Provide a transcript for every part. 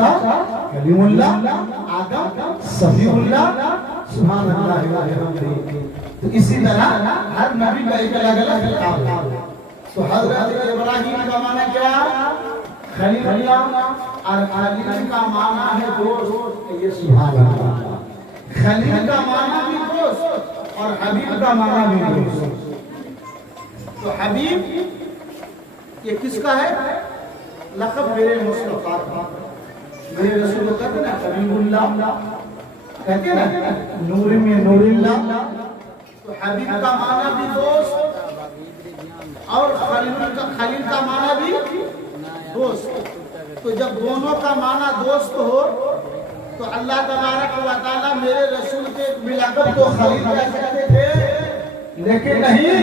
موسیٰ کلیم اللہ، آدم صفی اللہ، سبحان اللہ۔ تو اسی طرح ہر نبی کا ایک الگ الگ خطاب ہے۔ تو حضرت ابراہیم کا معنی کیا؟ خلیل اللہ، اور خلیل کا معنی ہے دوست، یہ سبحان اللہ۔ خلیل کا معنی بھی دوست اور حبیب کا معنی بھی دوست۔ تو حبیب یہ کس کا ہے؟ لقب میرے مصطفیٰ کا، میرے رسول کو کہتے ہیں نا حبیب اللہ، کہتے ہیں نا نور میں نور اللہ۔ تو حبیب کا معنی بھی دوست اور خلیل کا معنی بھی دوست۔ تو جب دونوں کا معنی دوست ہو تو اللہ تبارک و تعالیٰ میرے رسول کے لقب کو خلیل کہہ سکتے تھے، لیکن نہیں،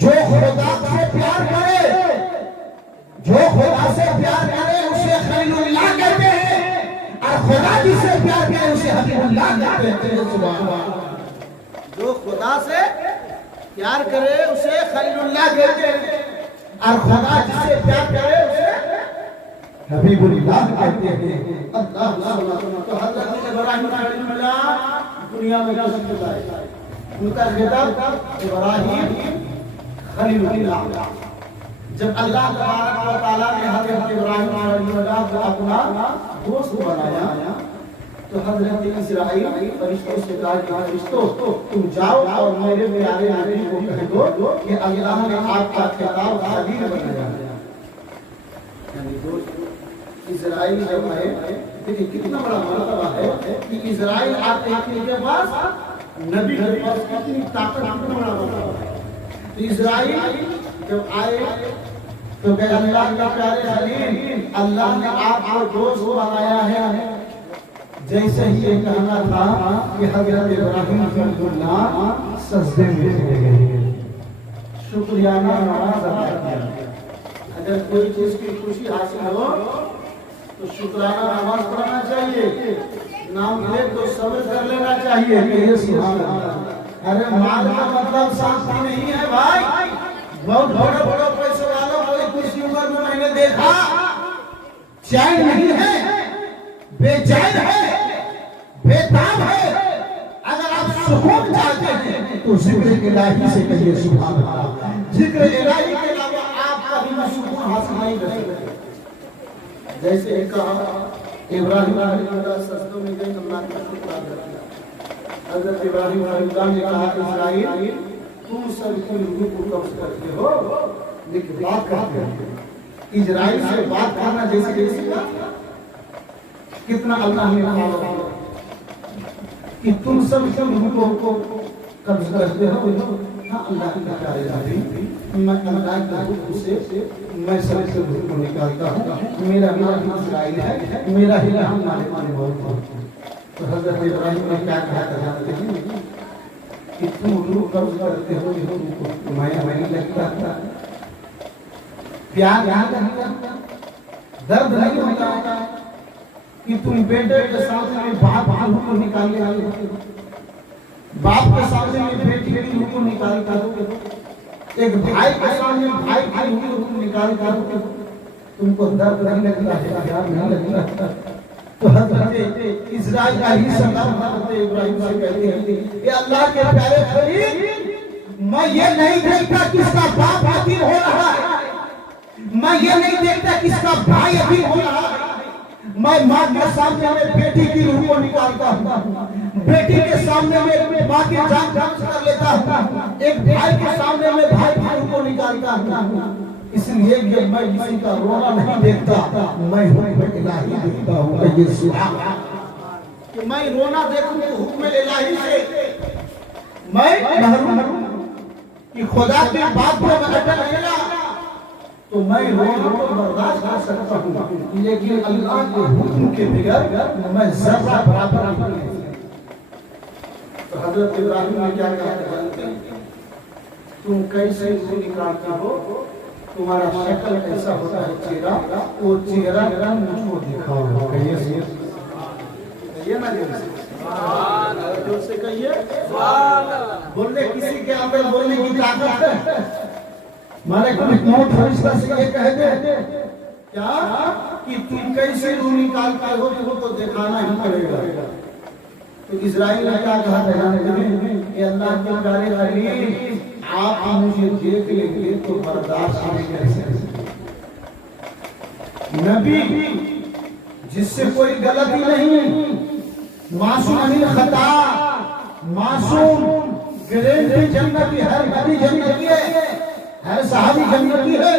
جو خدا سے پیار کرے، جو خدا سے پیار کرے اسے خلیل اللہ کہتے ہیں، اور خدا جس سے پیار کرے اسے حبیب اللہ کہتے ہیں۔ سبحان اللہ۔ جو خدا سے پیار کرے اسے خلیل اللہ کہتے ہیں، اور خدا جس سے پیار کرے اسے حبیب اللہ کہتے ہیں۔ اللہ اللہ۔ تو حضرت ابراہیم علیہ السلام دنیا میں رسول خدا ہے، ان کا خطاب ابراہیم خلیل اللہ۔ جب اللہ تبارک و تعالیٰ نے حضرت ابراہیم علیہ السلام کو اپنا دوست بنایا تو حضرت اسرائیل فرشتوں سے کہا کہ فرشتوں تم جاؤ اور میرے پیارے نبی کو کہہ دو کہ اللہ نے آپ کا خطاب خلیل بنایا۔ یعنی دوست اسرائیل جب ہے، دیکھیں کتنا بڑا مرتبہ ہے کہ اسرائیل آتے ہیں کے پاس نبی کے پاس کتنی طاقت، کتنا بڑا مرتبہ ہے۔ تو اسرائیل جب آئے تو کہ اللہ کا پیارے خلیل، اللہ نے آپ کو دوست بنایا ہے۔ جیسے ہی یہ کہنا تھا کہ حضرت ابراہیم خلیل اللہ سجدے میں چلے گئے، شکریانہ نماز ادا کیا۔ اگر کوئی چیز کی خوشی حاصل ہو تو شکرانہ نماز پڑھنا چاہیے، نام لے تو صبر کر لینا چاہیے کہ یہ سبحان اللہ۔ ارے مال کا مطلب شانتی نہیں ہے بھائی، بہت بڑے بڑے پیسے والوں کو کسی عمر میں میں نے دیکھا چین نہیں ہے، بے چین ہے، بے تاب ہے۔ اگر آپ سکون چاہتے ہیں تو ذکر الہی سے کہیے سبحان اللہ۔ ذکر الہی کے علاوہ آپ کبھی بھی سکون حاصل نہیں کر سکتے۔ جیسے ایک کہا ابراہیم علیہ السلام سجدوں میں گئے، اللہ کا شکر ادا کیا۔ حضرت ابراہیم علیہ السلام نے کہا اسرائیل تم سب کی روح کو قبض کرتے ہو، لیکن بات کرتے ہو اسرائیل سے بات کرنا جیسے کسی کا کتنا اللہ نے کہا کہ تم سب کی روح کو قبض کرتے ہو۔ ہاں اللہ کے پیارے نبی، میں اللہ کے حکم سے میں سب سے روح کو نکالتا ہوں، میرا نام اسرائیل ہے، میرا ہی نام مالک موت ہے۔ تو حضرت ابراہیم نے کیا کہا تھا جانتے ہیں کہ تم روح قبض کرتے ہو، میں نہیں لگتا تھا، پیار نہیں لگتا، درد نہیں ہوتا کہ تم بیٹے کے سامنے میں باپ روح کو نکالنے والے ہوتے ہو، باپ کے سامنے میں بیٹی کی روح کو نکالتا ہو، ایک بھائی کے سامنے بھائی کی روح کو نکالتا ہو، تم کو درد نہیں لگتا ہے، پیار نہیں لگتا۔ تو حضرت اسرائیل کا ہی سلام حضرت ابراہیم سے کہتے ہیں کہ اللہ کے پیارے خلیل، میں یہ نہیں دیکھتا کس کا باپ یتیم ہو رہا ہے، میں یہ نہیں دیکھتا کس کا بھائی یتیم ہو رہا ہے، میں ماں کے سامنے میں بیٹی کی روح کو نکالتا ہوں، بیٹی کے سامنے میں ماں کی جان قبض کر لیتا ہوں، ایک بھائی کے سامنے میں بھائی کی روح کو نکالتا ہوں۔ اس لیے کہ میں کسی کا رونا نہیں دیکھتا، میں حکم الہی دیکھتا ہوں۔ یہ سبحان کہ میں رونا دیکھوں تو حکم الہی سے میں محروم ہوں کہ خدا کی بات کو میں اٹل رہا تو میں رونا کو برداشت کر سکتا ہوں، لیکن اللہ کے حکم کے بغیر میں ذرہ برابر نہیں۔ تو حضرت ابراہیم نے کیا کہا جانتے ہیں؟ تم کیسے روح نکالتا ہو، تمہارا شکل ایسا ہوتا ہے چہرہ، وہ چہرہ مجھ کو دکھاؤ۔ کہیے نا جو سے کہیے بولنے کسی کے اندر بولنے کی طاقت ہے۔ مالک موت فرشتہ سے یہ کہہ دے کیا کہ تم کیسے روح نکالتے ہو تو دکھانا ہی پڑے گا۔ تو اسرائیل نے کیا کہا کہ اللہ کے پیارے حبیب آپ مجھے دیکھ لیں گے تو برداشت نہیں کر سکتے۔ نبی جس سے کوئی غلطی نہیں، معصوم نہیں، خطا معصوم، گارنٹی جنتی، ہر نبی جنتی ہے، ہر صحابی جنتی ہے۔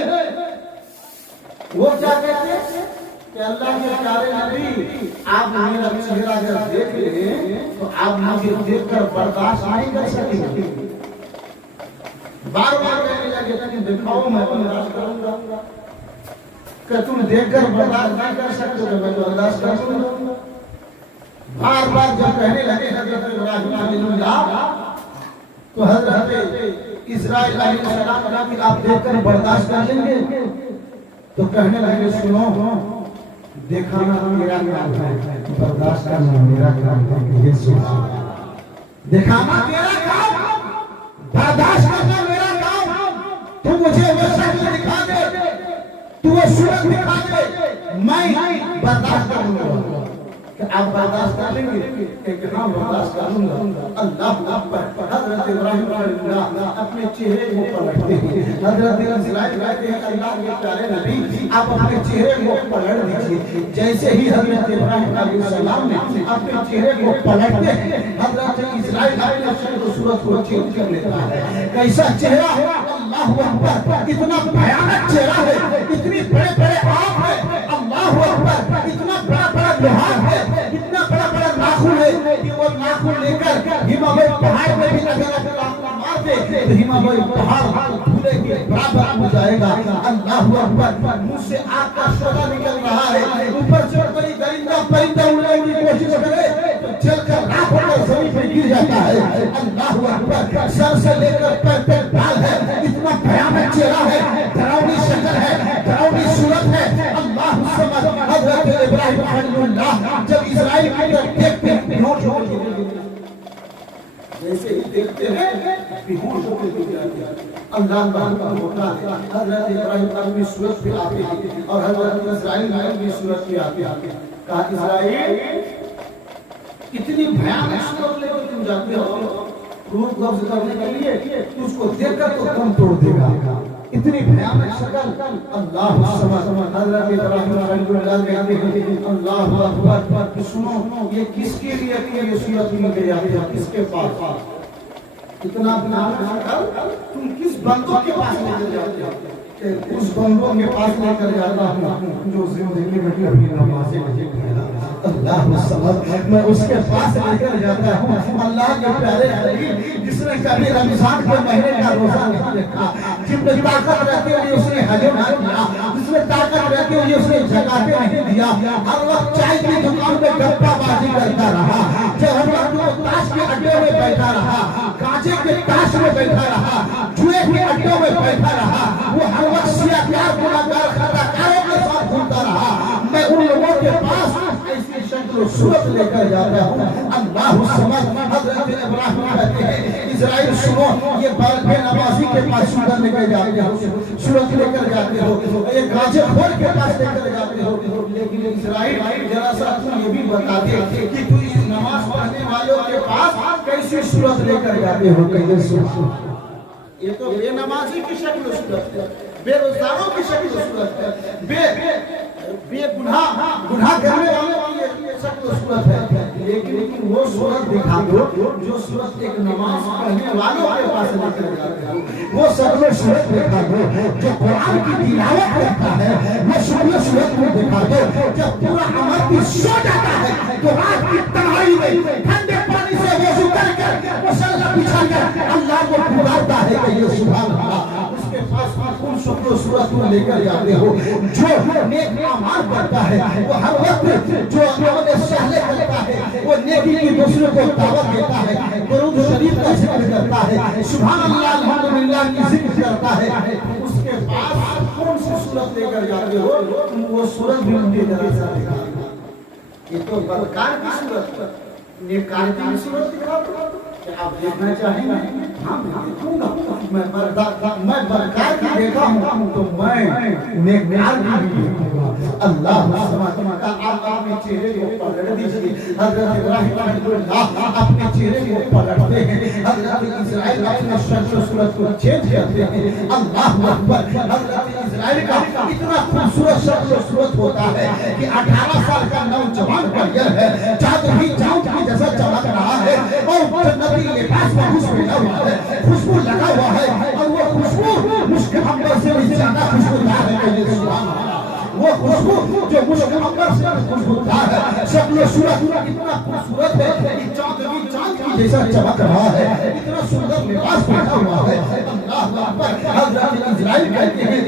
وہ کیا کہتے ہیں کہ اللہ کے پیارے نبی آپ میرا چہرہ اگر دیکھ لیں تو آپ مجھے دیکھ کر برداشت نہیں کر سکیں گے۔ بار بار کہنے لگے کہ دکھاؤ میں برداشت کروں گا، کہ تم دیکھ کر برداشت نہیں کر سکتے تو میں برداشت کروں گا۔ بار بار جب کہنے لگے حضرت ابراہیم علیہ السلام تو حضرت اسرائیل علیہ السلام کہا کہ آپ دیکھ کر برداشت کر لیں گے؟ تو کہنے لگے سنو، دیکھانا میرا کام ہے، برداشت کرنا میرا کام ہے۔ یہ سنو، دکھانا تیرا کام، برداشت کرنا میرا کام۔ تو مجھے وہ شکل دکھا دے، تو وہ صورت دکھا دے، میں برداشت کروں گا۔ کہ آپ برداشت کر لیں گے؟ کہ ہاں برداشت کروں گا۔ اللہ اکبر۔ حضرت ابراہیم علیہ السلام اپنے چہرے کو پلٹتے ہیں۔ حضرت اسرائیل کہتے ہیں اللہ کے پیارے نبی آپ اپنے چہرے کو پلٹ دیجیے۔ جیسے ہی حضرت ابراہیم علیہ السلام نے اپنے چہرے کو پلٹتے ہیں، حضرت اسرائیل اپنے شکل و صورت کو چینج کر لیتا ہے۔ کیسا چہرہ ہے؟ اللہ اکبر۔ اتنا بھیانک چہرہ ہے، اتنی بڑے بڑے آنکھ ہے، اللہ اکبر۔ اتنا بڑا بڑا لحاظ ہے، اتنا بڑا بڑا ناخن ہے کہ وہ ناخن لے کر ہمالیہ پہاڑ میں بھی اگر مار دے تو ہمالیہ پہاڑ دھولے کے برابر ہو جائے گا۔ اللہ اکبر۔ منہ سے آگ کا شعلہ نکل رہا ہے، اوپر سے کوئی درندہ پرندہ اڑنے کی کوشش کرے تو جل کر راکھ ہو کر زمین پر گر جاتا ہے۔ اللہ اکبر۔ سر سے لے کر پیر تک بال ہے، اتنا بھیانک چہرہ ہے، ڈراؤنی شکل ہے، ڈراؤنی صورت ہے۔ اللہ سمجھ۔ حضرت ابراہیم علیہ السلام جب اسرائیل کی طرف دیکھتے ہیں بیہوش ہو کے گر جاتے ہیں، جیسے ہی دیکھتے ہیں بیہوش ہو کے گر جاتے ہیں۔ اللہ کا موقع ہے، حضرت ابراہیم علیہ صورت پہ آتے ہیں اور حضرت اسرائیل علیہ صورت پہ آتے ہیں۔ کہا اسرائیل اتنی بھیانک صورت لے کر تم جاتے ہو روح قبض کرنے کے لیے، اس کو دیکھ کر تو دم توڑ دے گا، اتنی بھیانک شکل۔ اللہ سمجھ۔ حضرت ابراہیم علیہ السلام کہتے ہیں اللہ اکبر۔ سنو، یہ کس کے لیے یہ صورت مل گئی ہے؟ کس کے پاس؟ اتنا بھیانک شکل تم کس بندوں کے پاس لے کر جاتے ہو؟ کہ اس بندوں کے پاس لے کر جاتا ہوں جو زندگی میں کبھی نمازیں نہیں پڑھا۔ اللہ سمجھ۔ میں اس کے پاس لے کر جاتا ہوں اللہ کے پیارے حبیب جس نے کبھی رمضان کے مہینے کا روزہ نہیں رکھا، جس میں طاقت رہتے ہوئے اس نے حج نہ کیا، جس میں طاقت رہتے ہوئے اس نے زکات نہیں دیا، ہر وقت چائے کی دکان میں گپا بازی کرتا رہا، ہر وقت وہ تاش کے اڈے میں بیٹھا رہا، کانچے کے تاش میں بیٹھا رہا، جوئے کے اڈوں میں بیٹھا رہا، وہ ہر وقت سیاکار گناہگار خطاکاروں کے ساتھ گھومتا رہا۔ میں ان لوگوں کے پاس ایسی شکل و صورت لے کر جاتا ہوں۔ اللہ سمجھ۔ حضرت ابراہیم کہتے ہیں اسرائیل سنو، یہ بے نمازی کے پاس صورت لے کر جاتے ہو، صورت لے کر جاتے ہو، یہ گاجر خور کے پاس لے کر جاتے ہو، لیکن اسرائیل ذرا سا تم یہ بھی بتا دے کہ تو نماز پڑھنے والوں کے پاس کیسی صورت لے کر جاتے ہو؟ کیسے صورت؟ یہ تو بے نمازی کی شکل و صورت ہے، بے روزداروں کی شکل و صورت ہے، بے گناہ کرنے والوں کی شکل و صورت ہے۔ لیکن وہ صورت دکھا دو جو صورت ایک نماز پڑھنے والوں کے پاس لے کر جاتے ہو، وہ شکل و صورت دکھا دو جو قرآن کی تلاوت کرتا ہے، وہ شکل و صورت میں دکھا دو جب پورا عمر بھی سو جاتا ہے تو رات کی تنہائی میں ٹھنڈے پانی سے وضو کر کر مصلی بچھا کر اللہ کو پکارتا ہے کہ یہ سبحان اللہ۔ اس کے پاس کون شکل و صورت کو لے کر جاتے ہو؟ جو نیک اعمال کرتا ہے، وہ ہر وقت جو عمل صالح کرتا ہے، وہ نیکی کی دوسروں کو دعوت دیتا ہے، درود شریف کا ذکر کرتا ہے، سبحان اللہ الحمدللہ کی ذکر کرتا ہے، اس کے پاس کون سی صورت لے کر جاتے ہو؟ وہ صورت بھی ان کے ذرا سا دکھا دو۔ یہ تو بدکار کی صورت، نیکار کی صورت دکھا دو، آپ دیکھنا چاہیں گے؟ ہاں میں دیکھوں گا. میں برکات بھی دیکھا ہوں تو میں نیکار بھی دیکھوں گا. اللہ آپ اپنے چہرے کو پلٹ دیجیے. حضرت ابراہیم رحمۃ اللہ اپنے چہرے کو پلٹتے ہیں. حضرت اسرائیل اپنے شکل و صورت کو چینج کرتے ہیں. اللہ اکبر. حضرت اسرائیل کا اتنا خوبصورت شکل و صورت ہوتا ہے کہ 18 سال کا نوجوان کریئر ہے, چاند بھی چاند کی جیسا چمک رہا ہے اور جنتی لباس میں خوشبو لگا ہوا ہے, خوشبو لگا ہوا ہے اور وہ خوشبو مشک عنبر سے بھی زیادہ خوشبودار ہے. وہ خوشبو جو مشک عنبر سے خوشبودار ہے, شکل و صورت اتنا خوبصورت ہے کہ چاند بھی چاند کی جیسا چمک رہا ہے, اتنا سندر لباس پہنا ہوا ہے. اللہ اکبر. حضرت اسرائیل کہتے ہیں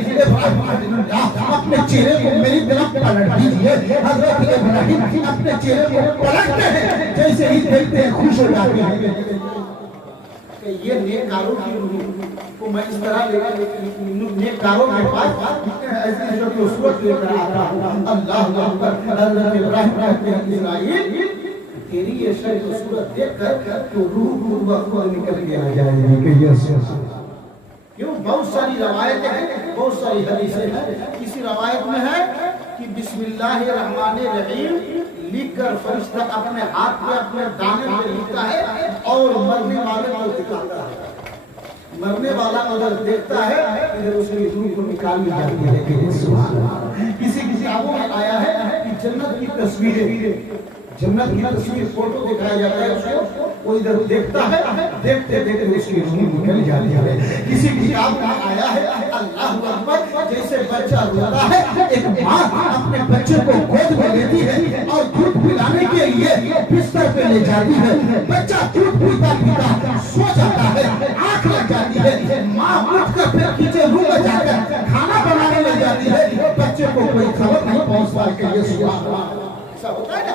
اپنے چہرے کو میری طرف پلٹ دیجیے. حضرت ابراہیم اپنے چہرے کو پلٹتے ہیں, جیسے ہی دیکھتے ہیں خوش ہو جاتے ہیں کہ یہ نیکاروں کی روح کو میں اس طرح نیکاروں کے پاس ایسی شکل و صورت لے کر آتا ہوں. اللہ اکبر. حضرت ابراہیم کہتے ہیں اسرائیل تیری یہ شکل و صورت دیکھ کر تو روح کو نکل کے آ جائے گی کہ یس. کیوں؟ بہت ساری روایتیں ہیں, بہت ساری حدیثیں ہیں. کسی روایت میں ہے کہ بسم اللہ الرحمن الرحیم لکھ کر فرشتہ اپنے ہاتھ پہ اپنے دانے پہ لکھتا ہے اور مرنے والے کو دکھاتا ہے. مرنے والا اگر دیکھتا ہے پھر اس کی روح کو نکال لی جاتی ہے. کسی کتابوں میں آیا ہے کہ جنت کی تصویریں, جنت کی تصویر فوٹو دکھایا جاتا ہے اس کو, وہ ادھر دیکھتا ہے, دیکھتے دیکھتے اس کی روح نکل جاتی ہے. کسی کتاب میں آیا ہے اللہ اکبر جیسے بچہ روتا ہے ایک ماں اپنے بچے کو گود میں لیتی ہے اور دودھ پلانے کے لیے بستر پہ لے جاتی ہے. بچہ دودھ پیتا پیتا سو جاتا ہے, آنکھ لگ جاتی ہے, ماں اٹھ کر پھر کچن روم میں جا کر کھانا بنانے لگ جاتی ہے. بچے کو کوئی خبر نہیں پہنچتا کہ یہ سبحان اللہ. ایسا ہوتا ہے نا,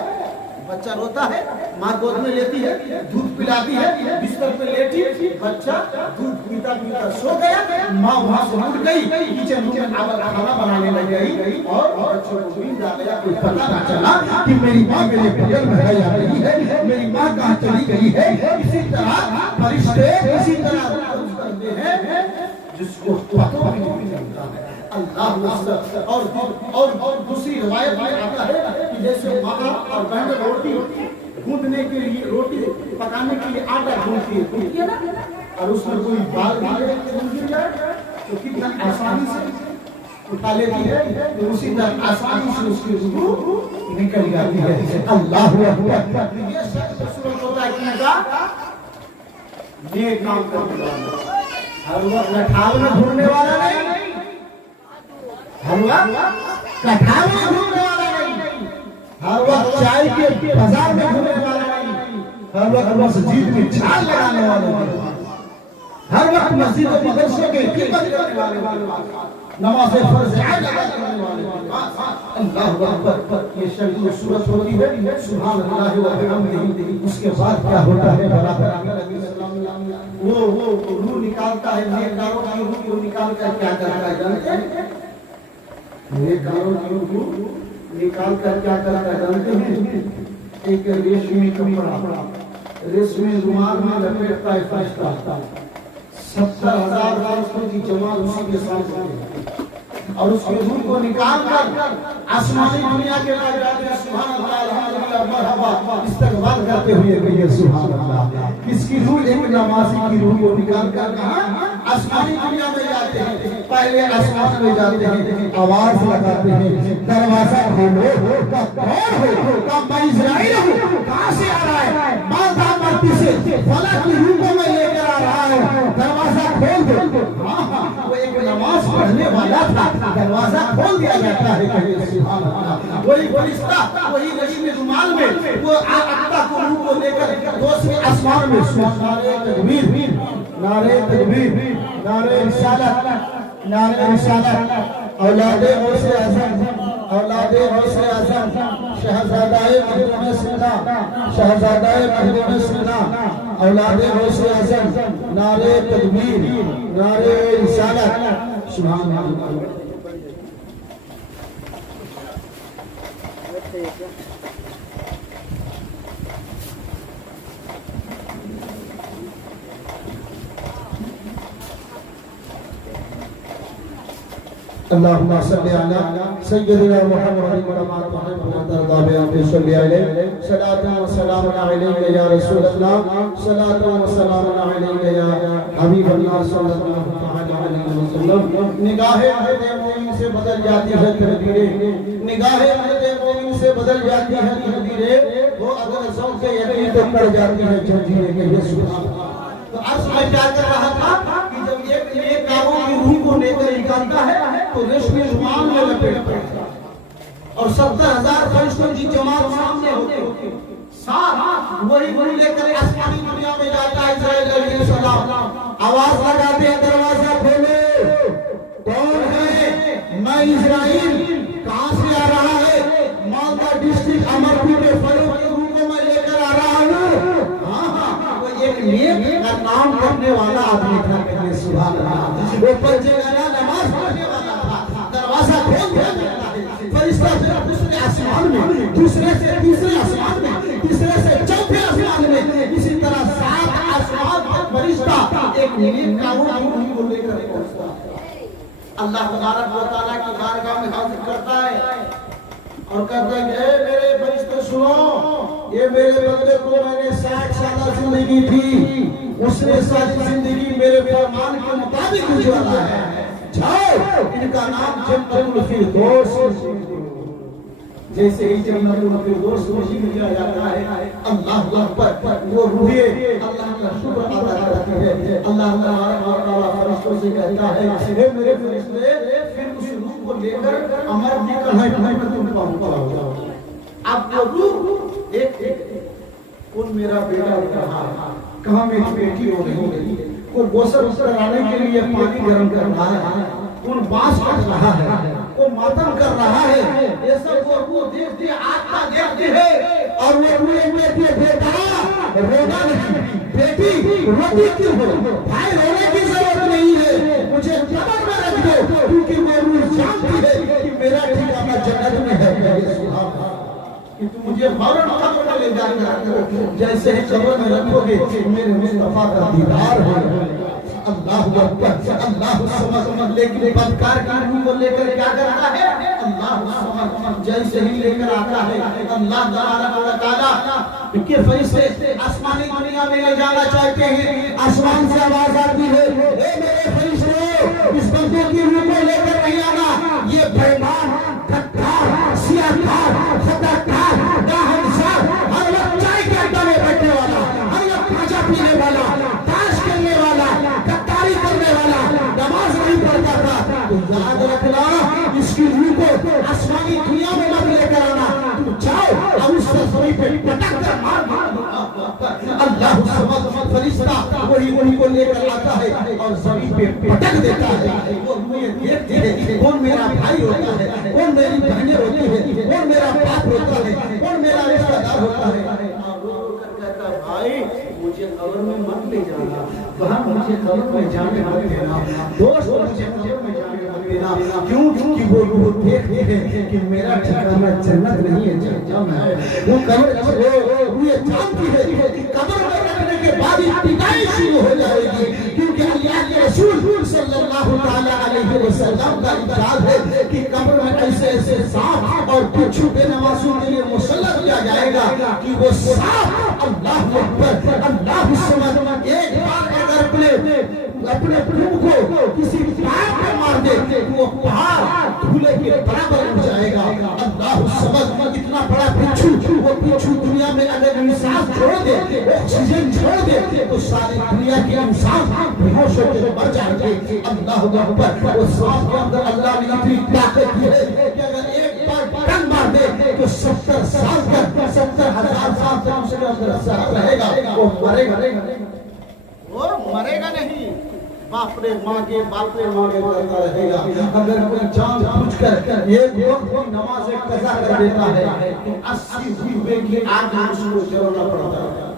بچہ روتا ہے, ماں گود میں لیتی ہے, دودھ پلاتی ہے, بستر پہ لیٹی, بچہ دودھ پیتا پیتا سو گیا, ماں وہاں سے اٹھ گئی, کچن روم میں کھانا بنانے لگ گئی اور بچوں کو نیند آ گیا. کوئی پتہ نہ چلا کہ میری ماں میرے بغل میں ہے یا نہیں ہے, میری ماں کہاں چلی گئی ہے. اسی طرح فرشتے اسی طرح کرتے ہیں جس کو پتہ نہیں چلتا ہے. اللہ اور دوسری روایت میں آتا ہے کہ جیسے ماں اور بہن روٹی گوندنے کے لیے, روٹی پکانے کے لیے آٹا گوندتی ہے نا, اور اس میں کوئی بال گر جائے تو کتنا آسانی سے اٹھا لیتی ہے, تو اسی طرح آسانی سے اس کی روح نکل جاتی ہے. اللہ اکبر. یہ سب صورت ہوتا ہے کہ نیک کام کرنے والا, ہر وقت لٹھاؤ میں گھومنے والا نہیں, ہر وقت کٹھاؤ میں گھومنے والا نہیں, ہر وقت چائے کے بازار میں گھومنے والا نہیں, ہر وقت مسجد میں چھال لگانے والا نہیں, ہر وقت مسجد و مدرسے کے خدمت کرنے والے, نماز فرض عین ادا کرنے والے. اللہ اکبر. یہ شکل و صورت ہوتی ہے سبحان اللہ و بحمدہ. اس کے بعد کیا ہوتا ہے وہ روح نکالتا ہے, نیکاروں کی روح کو نکال کر کیا کرتا ہے جانتے ہیں؟ نیکاروں کی روح نکال کر کیا کرتا ہے جانتے ہیں؟ ایک ریشمی کپڑا, ریشمی رومال میں لپیٹتا ہے فرشتہ, 70,000 فرشتوں کی جماعت اسی کے ساتھ ہوتی ہے اور اس کی روح کو نکال کر آسمانی دنیا کے پاس جاتے ہیں. سبحان اللہ الحمدللہ مرحبا استقبال کرتے ہوئے کہیے سبحان اللہ. کس کی روح؟ ایک نمازی کی روح کو نکال کر کہاں آسمانی دنیا میں جاتے ہیں. پہلے آسمان میں جاتے ہیں, آواز لگاتے ہیں, دروازہ کھولو, کون ہو, میں اسرائیل ہوں, کہاں سے آ رہا ہے, مالدہ مرتی سے فلاں کی روح کو میں لے کر آ رہا ہوں, دروازہ کھول دو. وہ ایک نماز پڑھنے والا تھا, دروازہ کھول دیا جاتا ہے. وہی فرشتہ وہی ریشمی رومال میں وہ آقا کو روح کو لے کر دوسرے آسمان میں نعرہ تکبیر, نعرہ تکبیر, نعرہ رسالت, نعرہ رسالت. اولاد غوث اعظم, اولاد غوث اعظم شہزادہ مخدوم سینا, شہزادہ مخدوم سینا, اولاد غوث اعظم, نعرہ تکبیر, نعرہ رسالت. سبحان اللہ. اللهم صل على سيدنا محمد كما تحب وترضى بأن تصلي عليه صلاة وسلام عليك يا رسول الله صلاة وسلام عليك يا حبيب الله صلى الله عليه وسلم نگاہیں عہد مومن سے بدل جاتی ہے تقدیریں نگاہیں عہد مومن سے بدل جاتی ہے تقدیریں وہ اگر ذوق یقین تو کر جاتی ہے جنجیریں کہ یہ سبحان اللہ تو عرض میں کیا کر رہا تھا کہ جب ایک کعبوں کی روح کو لے کر نکالتا ہے تو ریشمی رومال میں لپیٹ پڑتا ہے اور 70,000 فرشتوں کی جماعت سامنے ہوتی ساتھ وہی لے کر آسمانی دنیا میں جاتا ہے اسرائیل علیہ السلام آواز لگاتے ہیں دروازہ کھولو کون ہے میں اسرائیل کہاں سے آ رہا ہے مالدہ ڈسٹرکٹ امرپور کے فروغ کی روح کو میں لے کر آ رہا ہوں ایک نیک کا نام کرنے والا آدمی تھا کہ سبحان اللہ وہ پنجے گانا نماز پڑھنے والا تھا دروازہ کھول دیا فرشتہ پھر دوسرے آسمان میں دوسرے سے تیسرے آسمان میں تیسرے سے چوتھے آسمان میں اسی طرح 7 آسمان پر فرشتہ ایک نیک کاموں کی روح کو لے کر پہنچتا اللہ تبارک و تعالیٰ کی بارگاہ میں حاضر کرتا ہے اور کہتا ہے کہ اے میرے فرشتے سنو یہ میرے بندے کو میں نے 60 سالہ زندگی تھی اس نے ساری زندگی میرے فرمان کے مطابق گزارا ہے جاؤ ان کا نام جنت الفردوس جیسے ہی جنت الفردوس کو لیا جاتا ہے اللہ اکبر وہ روحیں اللہ کا شکر ادا کرتی ہے اللہ تعالیٰ فرشتوں سے کہتا ہے اے میرے فرشتے پھر اس روح کو لے کر امر بھی کہاں میں تم کو پہنچاؤں اب وہ روح ایک کون میرا بیٹا کہاں کہاں میری بیٹی ہو رہی ہے کوئی غسل کرانے کے لیے پانی گرم کر رہا ہے کون بانس کاٹ رہا ہے وہ ماتم کر رہا ہے یہ سب وہ دیکھتی آتا دیکھتی ہے اور وہ روئے بیٹی بیٹا رونا نہیں بیٹی روتی کیوں ہو بھائی رونے کی ضرورت نہیں ہے مجھے قبر میں رکھ دو کیونکہ میں روح جانتی ہے کہ میرا ٹھکانہ جنت میں ہے کہ تم مجھے فوراً قبر میں لے جائے گا جیسے ہی قبر میں رکھو گے میرے مصطفیٰ کا دیدار ہوگا اللہ اکبر اللہ سمجھ لیکن بدکار کی روح کو لے کر کیا کرتا ہے اللہ سمجھ جیسے ہی لے کر آتا ہے اللہ تبارک و تعالیٰ کے فرشتے آسمانی دنیا میں لے جانا چاہتے ہیں آسمان سے آواز آتی ہے اے میرے فرشتوں اس بندے کی روح کو لے کر نہیں آنا یہ بےمان غدار سیاہکار خطاکار ناہنسار ہر وقت چائے کے اڈے میں بیٹھنے والا ہر وقت کھاجا پینے والا تاش کرنے والا غداری کرنے والا نماز نہیں پڑھتا تھا تو یاد رکھنا اس کی روح کو آسمانی دنیا میں مت لے کر آنا تم جاؤ اور اس سے زمین پہ پٹک کر مار اللہ سمجھ فرشتہ وہی کو لے کر آتا ہے اور زمین پہ پٹک دیتا ہے وہ روح دیکھتے ہیں کون میرا بھائی ہوتا ہے کون میری بہنیں ہوتی ہے کون میرا باپ ہوتا ہے کون میرا رشتہ دار ہوتا ہے اور رو کر کہتا ہے بھائی مجھے قبر میں مت لے جانا وہاں مجھے قبر میں جانے مت دینا دوست مجھے قبر میں جانے مت دینا کیوں کہ وہ روح دیکھتے ہیں کہ میرا ٹھکانہ جنت نہیں ہے جہنم ہے وہ قبر روح جانتی ہے کہ قبر میں رکھنے کے بعد ابتدائی شروع ہو جائے گی کیونکہ اللہ کے رسول صلی اللہ تعالیٰ علیہ وسلم کا ارشاد ہے کہ قبر میں ایسے ایسے سانپ اور بچھو بے نمازوں کے لیے مسلط کیا جائے گا کہ وہ سانپ اللہ اکبر اللہ سمجھ ایک بار اگر اپنے منہ کو کسی پہاڑ پہ مار دے وہ پہاڑ دھولے کے برابر ہو جائے گا اللہ سمجھ اتنا بڑا بچھو وہ بچھو دنیا میں اگر انسان چھوڑ دے آکسیجن چھوڑ دے تو ساری دنیا کے انسان بیہوش ہو کے مر جائیں گے اللہ اکبر وہ سانپ کے اندر اللہ نے اتنی طاقت دی ہے کہ اگر ایک بار ٹنگ مار دے تو 70 سال تک 70,000 سال تک اس کے اندر رہے گا وہ مرے گا نہیں باپ رے ماں کے کرتا رہے گا اگر کوئی جان بوجھ کر ایک وقت نماز قضا کر دیتا ہے تو 80 ہوئے کی آگ اس کو جلنا پڑتا ہے